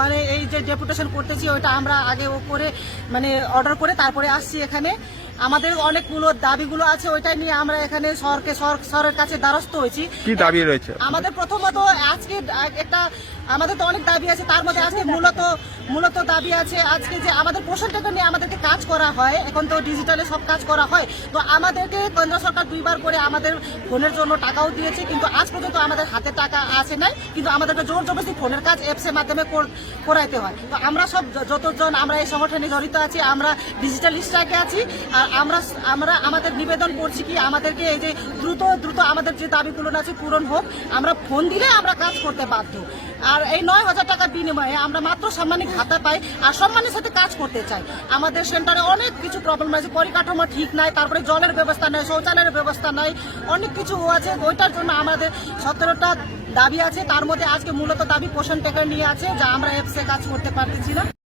মানে এই যে ডেপুটেশন করতেছি ওইটা আমরা আগে করে মানে অর্ডার করে তারপরে আসছি এখানে। আমাদের অনেকগুলো দাবিগুলো আছে ওইটা নিয়ে আমরা এখানে সরকে সরের কাছে দ্বারস্থ হয়েছি। কি দাবি রয়েছে? আমাদের প্রথমত আজকে একটা আমাদের তো অনেক দাবি আছে, তার মধ্যে আজকে মূলত মূলত দাবি আছে আজকে যে আমাদের পোষণ টাকা নিয়ে আমাদেরকে কাজ করা হয়। এখন তো ডিজিটালে সব কাজ করা হয়। তো আমাদেরকে কেন্দ্র সরকার দুইবার করে আমাদের ফোনের জন্য টাকাও দিয়েছে, কিন্তু আজ পর্যন্ত আমাদের হাতে টাকা আসে নাই। কিন্তু আমাদেরকে জোর জবরদস্তি ফোনের কাজ অ্যাপসের মাধ্যমে কর- করাইতে হয়। তো আমরা সব যতজন আমরা এই সংগঠনে জড়িত আছি, আমরা ডিজিটাল স্ট্রাইকে আছি, আর আমরা আমরা আমাদের নিবেদন করছি কি আমাদেরকে এই যে দ্রুত দ্রুত আমাদের যে দাবিগুলো আছে পূরণ হোক, আমরা ফোন দিলে আমরা কাজ করতে বাধ্য। আর এই নয় হাজার টাকার বিনিময়ে আমরা মাত্র সম্মানিক ভাতা পাই আর সম্মানের সাথে কাজ করতে চাই। আমাদের সেন্টারে অনেক কিছু প্রবলেম আছে, পরিকাঠামো ঠিক নাই, তারপরে জলের ব্যবস্থা নাই, শৌচালয়ের ব্যবস্থা নাই, অনেক কিছু আছে। ওইটার জন্য আমাদের সতেরোটা দাবি আছে। তার মধ্যে আজকে মূলত দাবি পোষণ টেকার নিয়ে আছে, যা আমরা এফসে কাজ করতে পারতেছি না।